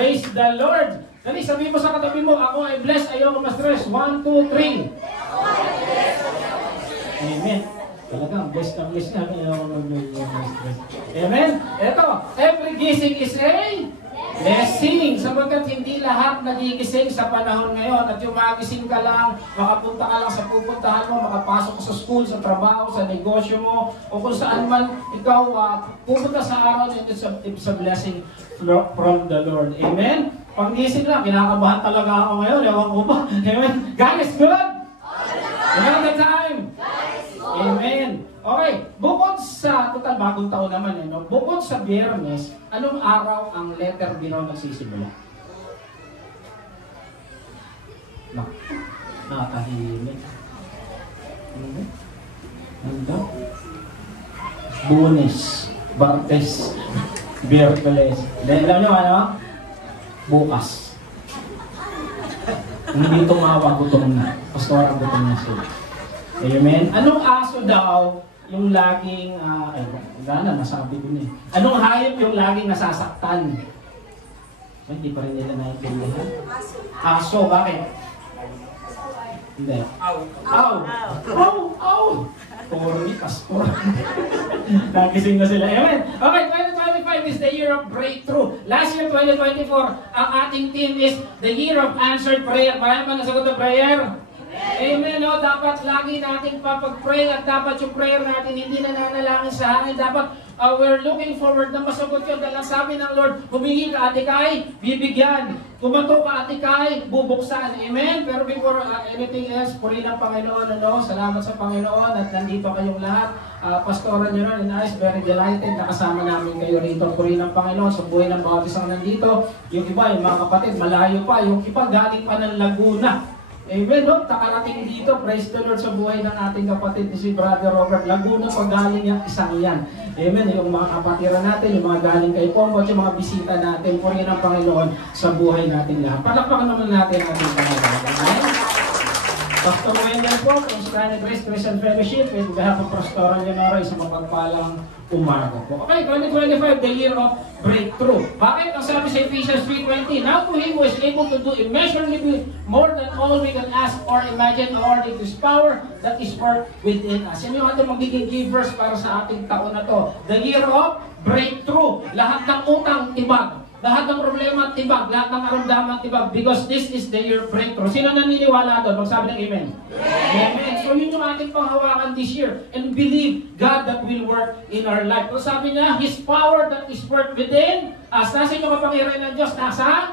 Praise the Lord. Dali, sabihin mo sa katabi mo, ako ay blessed, ayoko ma-stress. 1, 2, 3. Amen. Talagang blessed na blessed na, ayoko ma-stress. Amen. Ito, every gising is a blessing. Sapagkat hindi lahat nagigising sa panahon ngayon. At yung magising ka lang, makapunta ka lang sa pupuntahan mo, makapasok ka sa school, sa trabaho, sa negosyo mo, o kung saan man ikaw pupunta sa araw, it's a blessing from the Lord. Amen? Pag-gising lang, kinakabahan talaga ako ngayon. Ewan ko ba? Amen? God is good! All the time! Amen! Okay, bukod sa, total bagong taon naman no? Bukod sa Biyernes, anong araw ang letter B raw nagsisimula? Nakatahimik. Ano? Lunes, Martes, Biyerkules. Alam nyo ano? Bukas. Hindi tumawa, gutom na. Pastora, gutom na siya. Amen? Anong aso daw yung laging, nasabi ko na eh. Anong hayop yung laging nasasaktan? Hindi pa rin nila naiintindihan. Aso, bakit? Hindi. Aw! Corny, pastor. Nagising na sila. Amen? Okay, 2025 is the year of breakthrough. Last year, 2024, ang ating theme is the year of answered prayer. Marami pa nasagot na prayer? Amen, no? Dapat lagi natin papag-pray at dapat yung prayer natin hindi nananalangin sa hangin. Dapat we're looking forward na masagot yun. Dahil ang sabi ng Lord, humingi ka, Ate Kai, bibigyan. Kumanto ka, Ate Kai, bubuksan. Amen? Pero before anything else, purihin ang Panginoon. Ano? Salamat sa Panginoon at nandito kayong lahat. Pastoran nyo rin, and I is very delighted na kasama namin kayo rito. Purihin ang Panginoon sa buhay ng bawat isang nandito. Yung iba, yung mga kapatid, malayo pa. Yung iba, galing pa ng Laguna. Amen, no? Nakarating dito, praise the Lord sa buhay ng ating kapatid si Brother Robert. Laguna, pag-galing yung isang yan. Amen, yung mga kapatiran natin, yung mga galing kay Pombo, at yung mga bisita natin, purihin ang Panginoon sa buhay natin lahat. Palakpakan naman natin ang ating Panginoon. Amen? Pastor Wendell po, from Strand Grace Christian Fellowship, in behalf of Pastoral Leonora, isang mapagpalang umaga po. Okay, 2025, the year of breakthrough. Bakit? Ang sabi sa Ephesians 3:20, now to Him who is able to do immeasurably more than all we can ask or imagine, according to His power that is worked within us. Yan yung ating magiging key verse para sa ating taon na to. The year of breakthrough. Lahat ng utang, tibag. Lahat ng problema, tibag. Lahat ng karamdaman, tibag. Because this is the year of breakthrough. Sino naniniwala doon? Magsabi ng amen. Amen. So yun yung ating panghawakan this year. And believe God that will work in our life. So sabi niya, His power that is worked within us. Nasa yung kapangyarihan ng Diyos? Nasa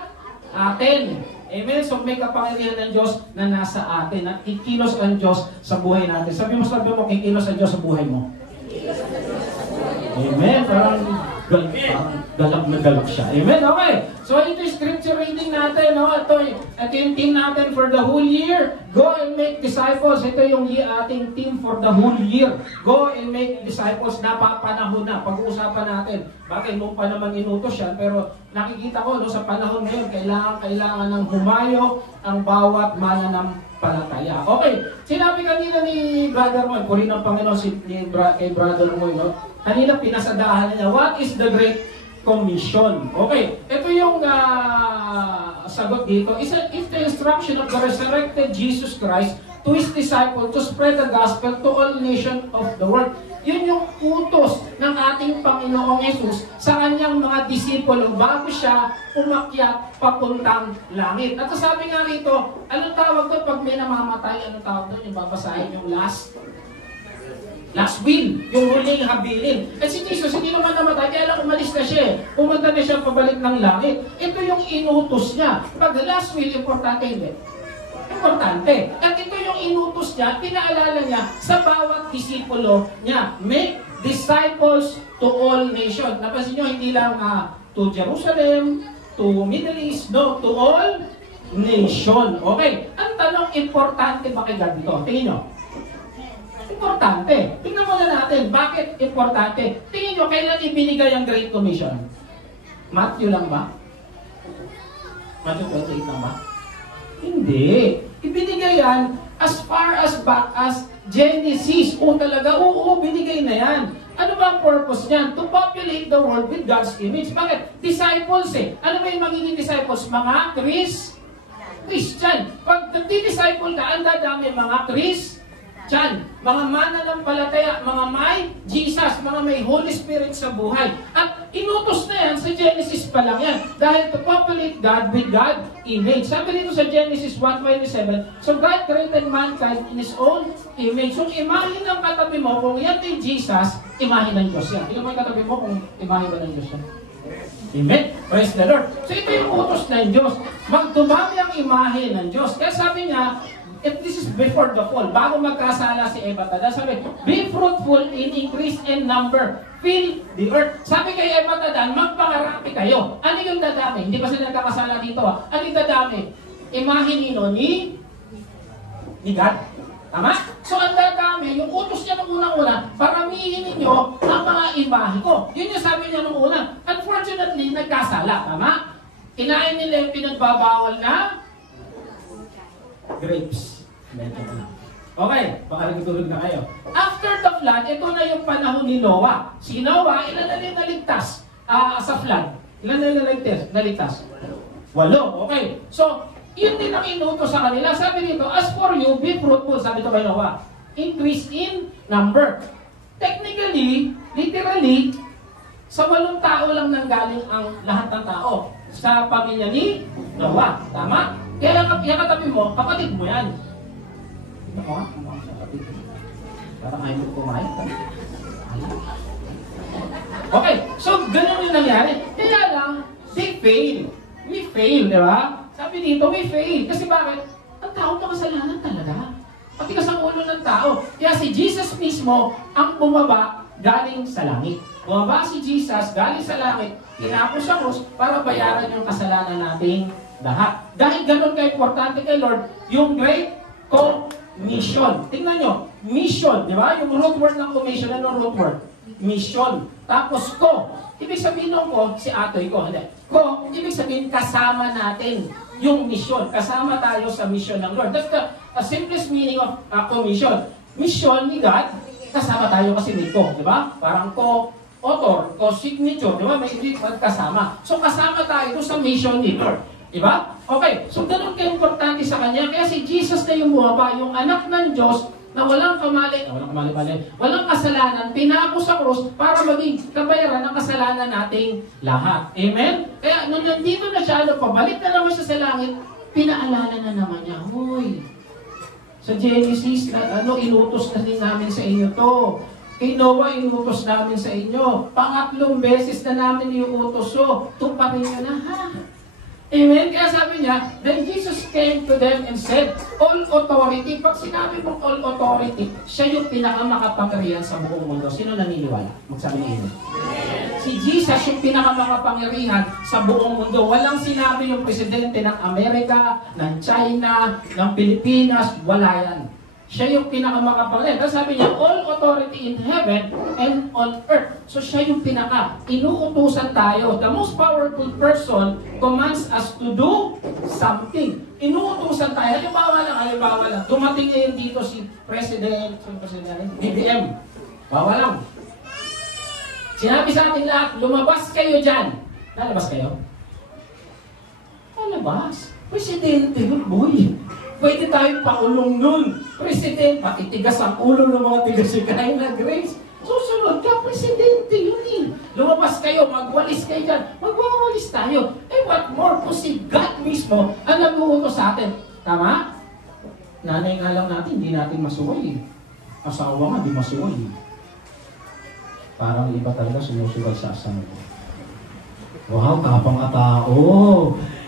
atin. Amen. So may kapangyarihan ng Diyos na nasa atin. At kikilos ang Diyos sa buhay natin. Sabi mo, kikilos ang Diyos sa buhay mo. Amen. Parang galak na galak siya. Amen? Okay. So ito yung scripture reading natin. No? Ito yung team natin for the whole year. Go and make disciples. Ito yung ating team for the whole year. Go and make disciples. Napapanahon na. Pag-uusapan natin. Bakit mo pa naman inutos yan? Pero nakikita ko sa panahon ngayon, kailangan ng humayo ang bawat mananampalataya. Okay. Sinabi kanina ni Brother Moy, purihin ng Panginoon kay Brother Moy, no? Kanina pinasadahan niya, what is the Great Commission? Okay, ito yung sagot dito. It's the instruction of the resurrected Jesus Christ to His disciples to spread the gospel to all nations of the world. Yun yung utos ng ating Panginoong Yesus sa kanyang mga disipulo bago siya umakyat papuntang langit. At sabi nga rito, anong tawag doon pag may namamatay? Anong tawag doon? Yung babasahin yung last will, yung huling habilin. At si Jesus, hindi naman namatay, kaya lang umalis na siya. Pumunta na siya pabalik ng langit. Ito yung inutos niya. Pag last will, importante hindi. Importante. At ito yung inutos niya, pinaalala niya sa bawat disipulo niya. Make disciples to all nations. Napansin nyo, hindi lang to Jerusalem, to Middle East, no, to all nation. Okay. Ang tanong, importante ba kay God ito? Tingin nyo. Importante. Tingnan muna natin, bakit importante? Tingin nyo, kailan ibinigay ang Great Commission? Matthew lang ba? Matthew 28 lang ba? Hindi. Ibinigay yan as far as back as Genesis. Talaga, oo, binigay na yan. Ano ba ang purpose niyan? To populate the world with God's image. Bakit? Disciples eh. Ano ba yung magiging disciples? Mga Christian. Pag nagdi-disciple ka, ang dadami mga Christian. Mga mananampalataya, mga may Jesus, mga may Holy Spirit sa buhay. At inutos na yan sa Genesis pa lang yan. Dahil to populate God with God image. Sabi dito sa Genesis 1:27, so God created mankind in His own image. So imahin ng katabi mo, kung yan may Jesus, imahin ng Diyos yan. Tingnan mo yung katabi mo kung imahin ba ng Diyos yan. Amen? Praise the Lord. So ito yung utos ng Diyos. Magdumami ang imahe ng Diyos. Kaya sabi niya, if this is before the fall, bago magkasala si Eva, tada, sabi, be fruitful in increase in number, fill the earth. Sabi kay Eva, tada, magpangarami kayo. Ano yung dadami? Hindi pa sila nagkakasala dito. Ano yung dadami? Imahe nino ni God. Tama? So ang dadami, yung utos niya nung unang-una, paramihin ninyo ang mga imahe ko. Yun yung sabi niya nung una. Unfortunately, nagkasala. Tama? Kinain nila yung pinagbabawal na grapes. Okay, baka nagtulog na kayo. After the flood, ito na yung panahon ni Noah. Si Noah, ilan na rin naligtas sa flood? Ilan na rin naligtas? 8. Okay. So, yun din ang inutos sa kanila. Sabi dito, as for you, be fruitful. Sabi ito kay Noah. Increase in number. Technically, literally, sa 8 tao lang nanggaling ang lahat ng tao. Sa pamilya ni Noah. Tama? Kaya katabi mo, kapatid mo yan. Parang ayaw mo kumain. Okay, so ganun yung nangyari. Kaya lang, they fail. We fail, di ba? Sabi dito, we fail. Kasi bakit? Ang tao makasalanan talaga. Matigas ang ulo ng tao. Kaya si Jesus mismo ang bumaba galing sa langit. Bumaba si Jesus galing sa langit, tinapos sa krus para bayaran yung kasalanan nating lahat. Dahil ganun ka-importante kay Lord, yung Great Commission. Tingnan nyo, mission, di ba? Yung root word ng commission, ano root word? Mission. Tapos ko. Ibig sabihin nung ko, si atoy ko. Hindi. Ko, ibig sabihin kasama natin yung mission. Kasama tayo sa mission ng Lord. That's the simplest meaning of commission. Mission ni God, kasama tayo kasi may ko, di ba? Parang co-author, co-signature, di ba? May kasama. So kasama tayo sa mission ni Lord. Di ba? Okay, so ganun ka-importante sa Kanya. Kaya si Jesus na yung bumaba, yung anak ng Diyos, na walang walang kasalanan, pinako sa krus para maging kabayaran ng kasalanan nating lahat. Amen? Kaya nung nandito na siya, pabalik na naman siya sa langit, pinaalala na naman niya, huy, sa Genesis, inutos na din namin sa inyo to. Kay Noah, inutos namin sa inyo. Pangatlong beses na namin iuutos so, tuparin nyo na ha. Amen? Kaya sabi niya, then Jesus came to them and said, all authority. Pag sinabi mong all authority, siya yung pinakamakapangyarihan sa buong mundo. Sino naniniwala? Magsabi niyo. Si Jesus yung pinakamakapangyarihan sa buong mundo. Walang sinabi yung presidente ng Amerika, ng China, ng Pilipinas. Wala yan. Siya yung pinakamakapangyarihan. Kasi sabi niya, all authority in heaven and on earth. So siya yung inuutusan tayo. The most powerful person commands us to do something. Inuutusan tayo. Halimbawa lang. Dumating ngayon dito si President, BBM. Bawa lang. Sinabi sa atin lahat, lumabas kayo dyan. Lalabas kayo? Lalabas. Presidente, good boy. Pwede tayong paulong nun. President, matitigas ang ulo ng mga tigasigay na grace. Susunod ka, presidente, yun eh. Lumabas kayo, magwalis kayo dyan. Magwawalis tayo. Eh, what more kung si God mismo ang nag-uutos sa atin. Tama? Nanay nga lang natin, hindi natin masuway. Asawa nga, di masuway. Parang iba talaga sumusugal sa asawa. Wow, kapang tao.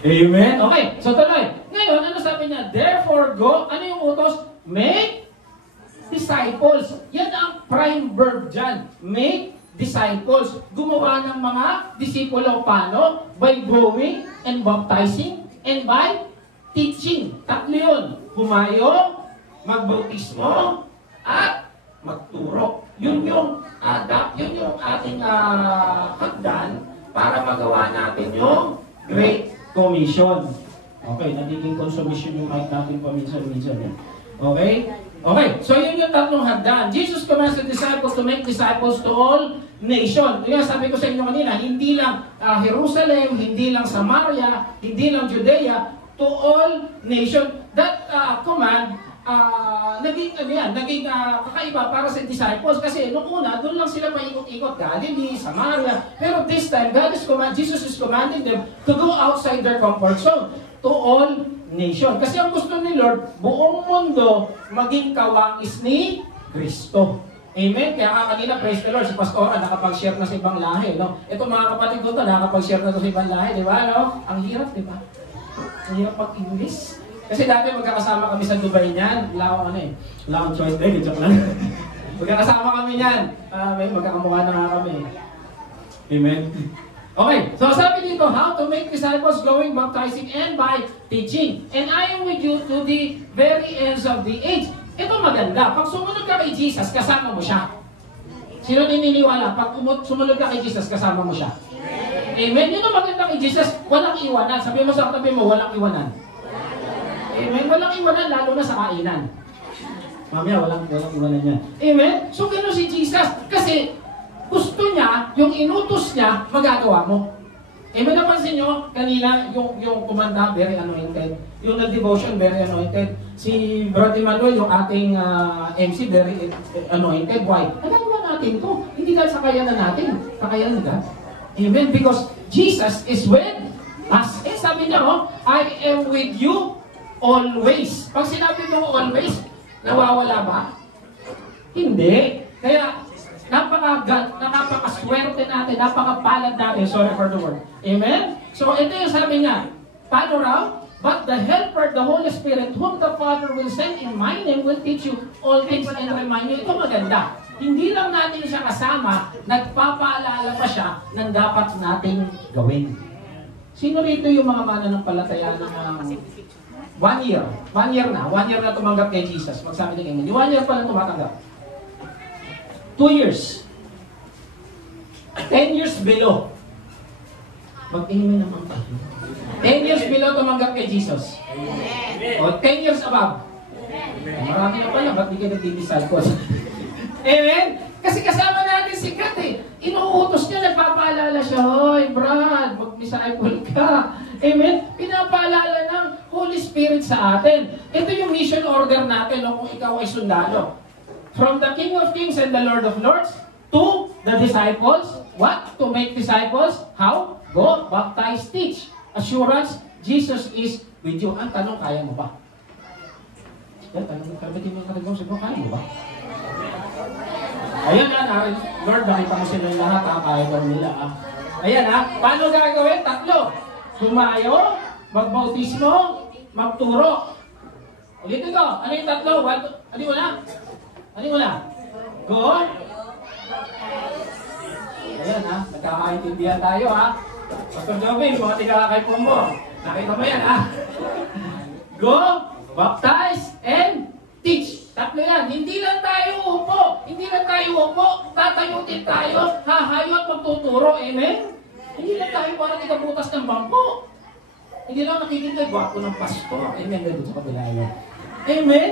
Amen? Okay, so tuloy. Ngayon, ano sabi niya? Therefore, go. Ano yung utos? Make disciples. Yan ang prime verb dyan. Make disciples. Gumawa ng mga disipulo. Paano? By growing and baptizing and by teaching. Tatlo yun. Humayo, magbautismo, at magturo. Yun yung yun yung ating hagdan para magawa natin yung Great Commission. Okay, nagiging consumption yung mic natin paminsan-minsan. Okay? Okay, so yun yung tatlong hagdan. Jesus commands the disciples to make disciples to all nations. Yung sabi ko sa inyo kanina, hindi lang Jerusalem, hindi lang Samaria, hindi lang Judea, to all nations. That command, naging kakaiba para sa disciples. Kasi nung una, doon lang sila paikot-ikot, Galilee, Samaria. Pero this time, Jesus is commanding them to go outside their comfort zone, to all nation. Kasi ang gusto ni Lord, buong mundo maging kawangis ni Kristo. Amen? Kaya kanina, praise the Lord, si Pastora nakapag-share na sa ibang lahi. No? Ito mga kapatid ko to, nakapag-share na to sa ibang lahi. Di ba? No? Ang hirap, di ba? Ang hirap pag-English. Kasi dati magkakasama kami sa Dubai niyan. Wala akong choice. Joke lang. Magkakasama kami niyan. Magkakamukha na nga kami. Amen? Okay, so sabi dito, how to make disciples, going, baptizing, and by teaching. And I am with you to the very ends of the age. Ito maganda. Pag sumunod ka kay Jesus, kasama mo siya. Sino nininiwala? Pag sumunod ka kay Jesus, kasama mo siya. Amen? Yun ang maganda kay Jesus, walang iwanan. Sabi mo sa katabi mo, walang iwanan. Amen? Walang iwanan, lalo na sa kainan. Mamaya, walang iwanan yan. Amen? So, gano'n si Jesus. Kasi, gusto niya, yung inutos niya, magagawa mo. May napansin nyo, kanina, yung kumanda, very anointed. Yung nag-devotion, very anointed. Si Brother Emmanuel, yung ating MC, very anointed. Why? Nagagawa natin to. Hindi dahil sa kayanan natin. Kakayanan God. Amen? Because Jesus is with us. Sabi niya, I am with you always. Pag sinabi mo always, nawawala ba? Hindi. Kaya, napakaswerte natin, napakapalad natin. Sorry for the word. Amen? So, ito yung sabi niya. Paano raw? But the Helper, the Holy Spirit, whom the Father will send in my name, will teach you all things and remind you. Ito maganda. Hindi lang natin siya kasama, nagpapaalala pa siya ng dapat nating gawin. Sino rito yung mga mananampalataya ng 1 year? 1 year na. 1 year na tumanggap kay Jesus. Magsabi ng Amen. 1 year pa lang tumatanggap. 2 years. 10 years below. Mag-inumin naman pa. 10 years below tumanggap kay Jesus. O 10 years above. Marami na pala, ba't di ka nagdi-disciples? Amen? Kasi kasama natin si God eh. Inuutos niya, nagpapaalala siya, hoy Brad, mag-disciple ka. Amen? Pinapaalala ng Holy Spirit sa atin. Ito yung mission order natin no, kung ikaw ay sundalo. From the King of Kings and the Lord of Lords to the disciples. What? To make disciples. How? Go, baptize, teach. Assurance, Jesus is with you. Ang tanong, kaya mo ba? Yan, tanong, kabitin mo yung katigong siguro, kaya mo ba? Ayan na, Lord, nakita mo sila yung lahat, kaya daw nila. Ayan ha, paano gagawin? 3. Sumayo, magbautismo, magturo. Ulitin ko, ano yung 3? Ano yung una? Ano yung una? Go. Ayan ha, nagkakaintindihan tayo ha. Pastor Jovin, mga tiga kay Pombo. Nakita mo yan ha. Go, baptize, and teach. 3 yan. Hindi lang tayo upo. Hindi lang tayo upo. Tatayo din tayo. Hahayo at magtuturo. Amen? Hindi lang tayo parang ikabutas ng bangko. Hindi lang nakikinig. Gwapo ng pastor. Amen? Dito sa kabila yan. Amen?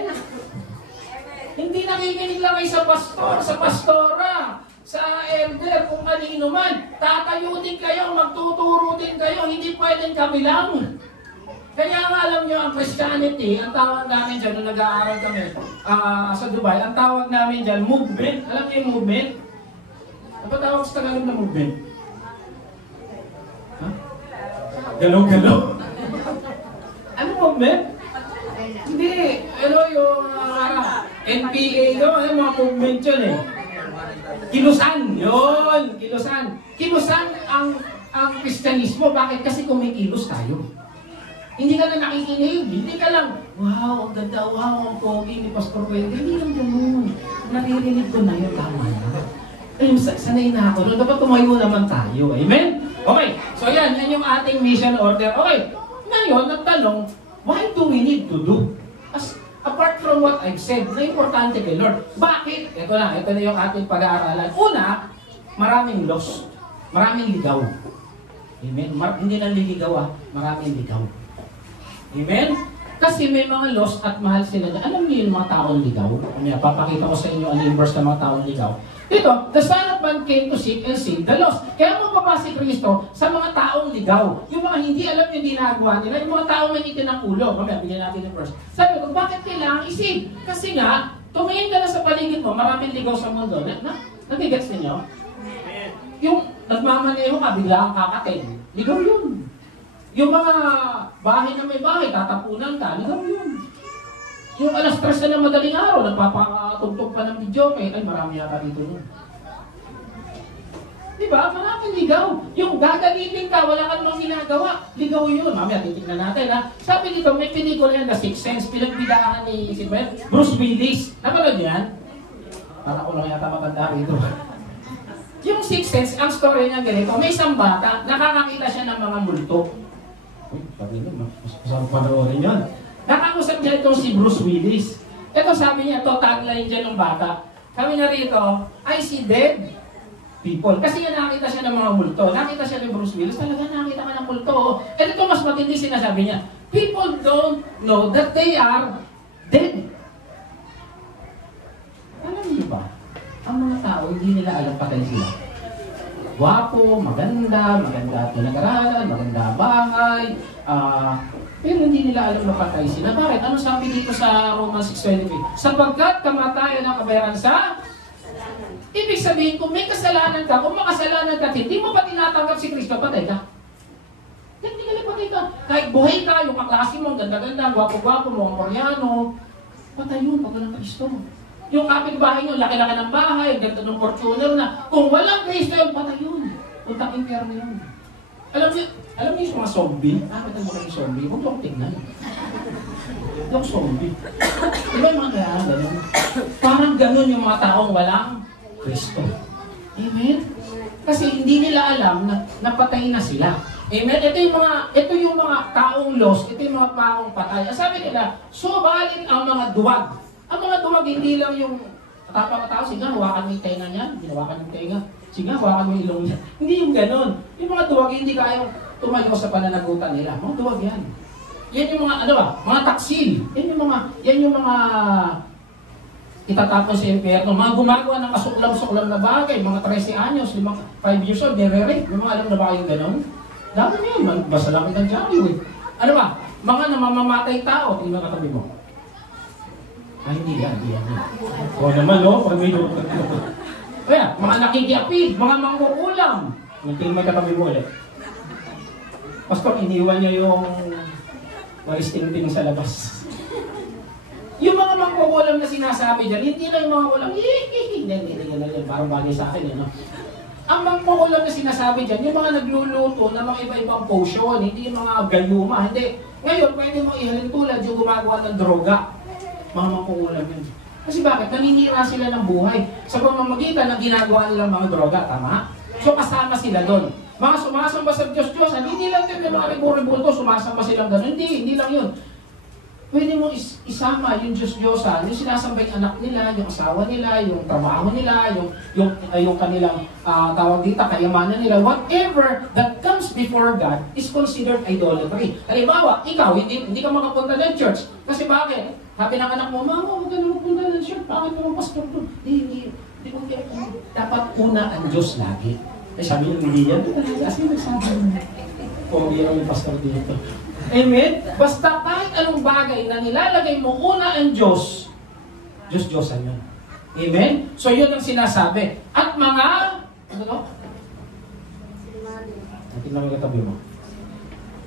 Hindi nakikinig lang kayo sa pastor, sa pastora, sa elder, kung kanino man. Tatayo din kayo, magtuturo din kayo. Hindi pwedeng kami lang. Kaya nga alam nyo, ang Christianity, ang tawag namin dyan, nung nag-aaral kami sa Dubai, ang tawag namin dyan, movement. Alam niyo yung movement? Ano ba tawag sa Tagalog na movement? Ha? Galaw-galaw? Ano movement? Hindi. Ano yung NPA doon, ano mga movement yun eh. Kilusan. Yun, kilusan. Kilusan ang Kristyanismo. Bakit? Kasi kumikilos tayo. Hindi ka lang nakikinig. Hindi ka lang, wow, ang ganda, wow, ang pogi ni Pastor Wade. Hindi lang ganun. Naririnig ko na yun, tama na. Sanay na ako. Doon dapat tumayo naman tayo. Amen? Okay. So yan yung ating mission order. Okay. Ngayon, ang tanong, why do we need to do? Apart from what I've said, na importante kay Lord. Bakit? Ito na yung ating pag-aaralan. Una, maraming lost. Maraming ligaw. Amen? Hindi lang liligaw maraming ligaw. Amen? Kasi may mga lost at mahal sila. Alam niyo yung mga taong ligaw? Papakita ko sa inyo ano yung verse ng mga taong ligaw. Dito, the Son of Man came to seek and save the lost. Kaya magpapa si Kristo sa mga taong ligaw. Yung mga hindi alam yung ginagawa nila, yung mga taong manitin ng ulo. Mamaya, bigyan natin yung verse. Sabi ko, bakit kailangan isave? Kasi nga, tumingin ka na sa paligid mo, maraming ligaw sa mundo. Nagigets ninyo? Yung nagmamaneho ka, bigla kang kakatin. Ligaw yun. Yung mga bahay na may bahay, tatapunan ka, ligaw yun. Yung alas 3 na madaling araw, nagpapakatugtog pa ng video, ay marami yata dito nun. Diba? Maraming ligaw. Yung gagalitin ka, wala ka namang ginagawa. Ligaw yun. Mamaya, titignan natin ha. Sabi dito, may pelikula yan, The Sixth Sense, pinagbidahan ni Bruce Willis. Napanood yan? Para ko lang yata matanda rito. Yung Sixth Sense, ang story niya ganito, may isang bata, nakakakita siya ng mga multo. Uy, sabi niya, masarap panoorin yan. Nakakusap niya itong si Bruce Willis. Ito sabi niya, ito tagline dyan ng bata. Sabi niya rito, I see dead people. Kasi nga nakita siya ng mga multo. Nakita siya ni Bruce Willis, talaga nakita ka ng multo. And ito mas matindi sinasabi niya, people don't know that they are dead. Alam niyo ba? Ang mga tao, hindi nila alam patay sila. Wapo, maganda ito nag-aralan, maganda bahay, pero hindi nila alam na patay sila. Bakit? Ano sabi dito sa Romans 6:23? Sapagkat kamatayan ang kabayaran sa ibig sabihin, kung may kasalanan ka, kung makasalanan ka, hindi mo pa tinatanggap si Kristo, patay ka. Hindi ka patay ka. Kahit buhay ka, yung kaklase mo, ganda-ganda, gwapo-gwapo mo, ang Koreano, patay yun, pag walang Kristo. Yung kapitbahay nyo, laki-laki ng bahay, ganda ng Fortuner na, kung walang Kristo yun, patay yun. Puntang impyerno yun. Alam niyo yung mga zombie? Bakit ang mga zombie? Huwag akong tignan. Yung zombie. Diba yung mga gano'n? Parang gano'n yung mga taong walang Kristo. Amen? Kasi hindi nila alam na napatay na sila. Amen? Ito yung mga taong lost, ito yung mga taong patay. Sabi nila, subalit ang mga duwag. Ang mga duwag, hindi lang yung katapang na tao, sige, hawakan mo yung tenga niya, hinawakan yung tenga. Sige, hawakan mo yung ilong niya. Hindi yung ganun. Yung mga duwag, hindi kayang tumayo sa pananagutan nila. Mga duwag yan. Yan yung mga, mga taksil. Yan yung mga itatapon sa impyerno. Mga gumagawa ng kasuklam-suklam na bagay, mga 13 anyos, 5 years old, nire-rape. Yung mga alam na ba kayong ganun? Dami niyan, basta lang itang dyan. Mga namamamatay tao, tingnan katabi mo. Ay, hindi yan. O naman, no? Pag may kaya, mga nakikiapid, mga mangkukulam. Munting magkatabi mo ulit. Pastor, iniwan niyo yung maisting-ting sa labas. Yung mga mangkukulam na sinasabi dyan, hindi lang yung mga kulam, hindi, parang bagay sa akin, no? Ang mangkukulam na sinasabi dyan, yung mga nagluluto ng mga iba-ibang potion, hindi yung mga gayuma, hindi. Ngayon, pwede mo ihalin tulad yung gumagawa ng droga. Mga mangkukulam yun. Kasi bakit? Naninira sila ng buhay sa pamamagitan ng ginagawa nilang mga droga, tama? So kasama sila doon. Mga sumasamba sa Diyos-Diyos, hindi lang din mga ribu-ribulto, sumasamba silang gano'n. Hindi lang yun. Pwede mo isama yung Diyos-Diyosan, yung sinasamba yung anak nila, yung asawa nila, yung trabaho nila, yung kanilang tawag dito, kayamanan nila. Whatever that comes before God is considered idolatry. Halimbawa, ikaw, hindi ka makapunta ng church. Kasi bakit? Sabi ng anak mo, Mama, huwag ka na magpunta ng church. Bakit mo pastor doon? Hindi ko kaya. Dapat una ang Diyos lagi. Sabi niya, hindi yan. Kasi nagsabi mo. Pogi ang pastor dito. Amen? Basta kahit anong bagay na nilalagay mo una ang Diyos, Diyos-Diyosan yun. Amen? So yun ang sinasabi. At mga, ano to? Tingnan mo yung katabi mo.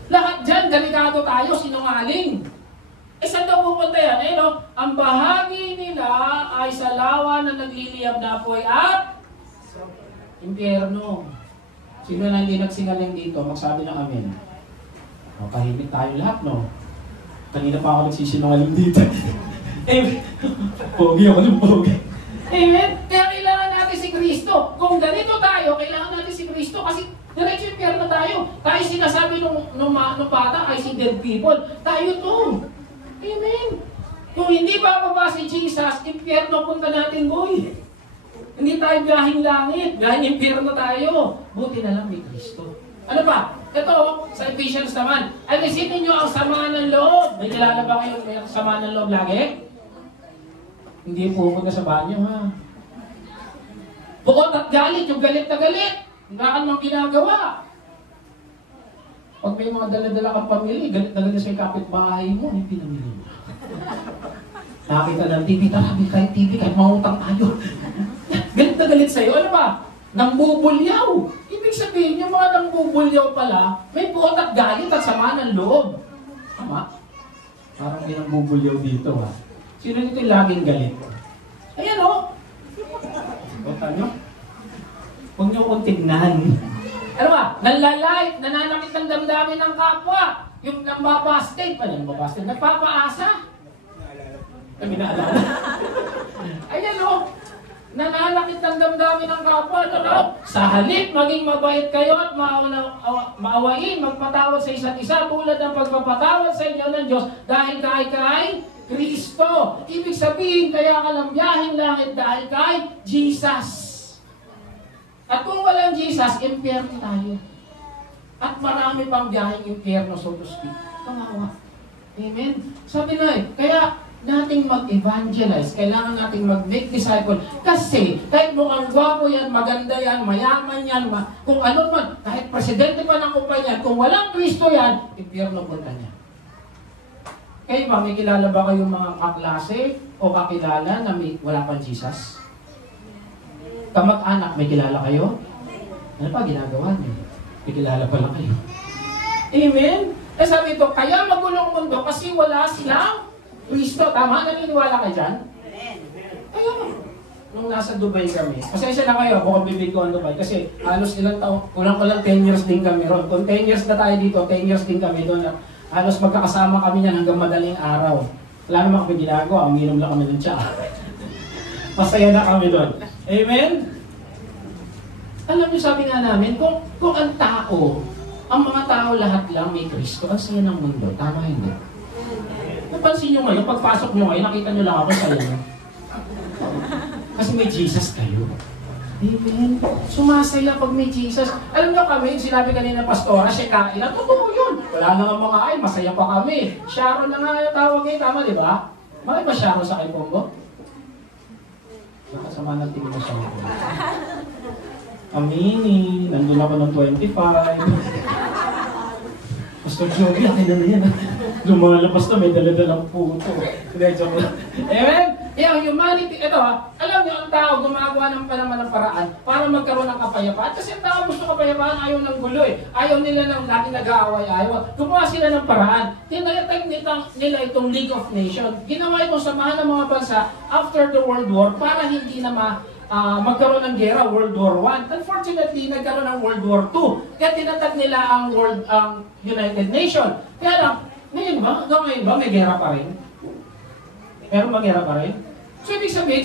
Lahat dyan, delikado tayo, sinungaling. Saan daw pupunta yan? Ang bahagi nila ay sa lawa na nagliliyab na apoy at impyerno. Sino na hindi nagsingaling dito? Magsabi ng amen. Kahimik tayo lahat, no? Kanina pa ako nagsisinungaling dito. Amen. Pogi ako ng pogi. Amen? Kaya kailangan natin si Kristo. Kung ganito tayo, kailangan natin si Kristo kasi diretso impyerno tayo. Tayo sinasabi nung bata, I see dead people. Tayo to. Amen. Kung hindi bababa si Jesus, impyerno punta natin, boy. Hindi tayo biyahing langit, biyahing impyerno tayo. Buti na lang may Kristo. Ano ba? Ito, sa Ephesians naman. Alisin niyo ang sama ng loob. May kilala ba kayo may sama ng loob lagi? Hindi pupunta sa banyo, ha? Bukod at galit, yung galit na galit. Wala kang mang ginagawa. Pag may mga dala-dala kang pamili, galit na galit sa kapitbahay mo, hindi pinamili mo. Nakita ng TV, tara, kahit TV, kahit mangutang tayo. Galit na galit sa'yo. Ano ba? Nambubulyaw. Ibig sabihin, yung mga nambubulyaw pala, may buot at galit at sama ng loob. Tama? Parang may nambubulyaw dito, ha? Sino dito yung laging galit? Ayan, o. Bota nyo? Huwag nyo kong tignan. Ano ba? Nanlalait, nananakit ng damdamin ng kapwa. Yung nambabasted pa niyan, nambabasted, nagpapaasa. Kami naalala. Ayan, o. Nananakit ng damdamin ng kapwa. Sa halip, maging mabait kayo at maawain, magpatawad sa isa't isa tulad ng pagpapatawad sa inyo ng Diyos dahil kay Kristo. Ibig sabihin, kaya ka lang biyahing langit dahil kay Jesus. At kung walang Jesus, impyerno tayo. At marami pang biyaheng impyerno, so to speak. Kawawa. Amen? Sabi na kaya nating mag-evangelize, kailangan nating mag-make disciple. Kasi, kahit mukhang gwapo yan, maganda yan, mayaman yan, kung ano man, kahit presidente pa ng kumpanya, kung walang Kristo yan, impyerno punta niya. Kayo ba, may kilala ba kayong mga kaklase o kakilala na wala pang Jesus? Kamag-anak, may kilala kayo? Ano pa ginagawa niyo? May kilala pala kayo. Amen? Eh sabi ito, kaya magulong mundo kasi wala silang Kristo. Tama? Naniniwala ka dyan? Kaya, nung nasa Dubai kami, pasensya na kayo, bukang bibig ko ang Dubai, kasi halos ilang taon, kulang 10 years din kami ron. Kung 10 years na tayo dito, 10 years din kami doon. Halos magkakasama kami niyan hanggang madaling araw. Wala naman kami ginagawa, uminom lang kami ng tsaa. Masaya na kami doon. Amen? Alam niyo, sabi nga namin, kung ang tao, ang mga tao lahat lang may Kristo, ang saya ng mundo. Tama hindi? Napansin nyo ngayon, pagpasok nyo ngayon, nakita nyo lang ako sa inyo. Kasi may Jesus kayo. Amen. Sumasaya pag may Jesus. Alam nyo kami, sinabi kanina pastora, siya kain. Totoo yun. Wala na nga mga ay, masaya pa kami. Sharon na nga yung tawag ngayon, tama di ba? Bakit ba Sharon sa kay Pongo? Nakasama ng tingin mo siya. Amini, nandun ako ng 25. Pastor Joey, akin na yan. Lumalabas na, may dala-dalang puto. Amen? Yung humanity, ito alam niyo, ang tao gumagawa ng paraan para magkaroon ng kapayapaan. Kasi ang tao gusto kapayapaan, ayaw ng gulo eh. Ayaw nila ng lagi nag-aaway, ayaw. Gumawa sila ng paraan. Tinatag nila itong League of Nations. Ginawa itong samahan ng mga bansa after the World War para hindi na magkaroon ng gera, World War I. Unfortunately, nagkaroon ng World War II. Kaya tinatag nila ang United Nations. Kaya lang, ngayon ba may gera pa rin? Meron ba gera pa rin? So, ibig sabihin,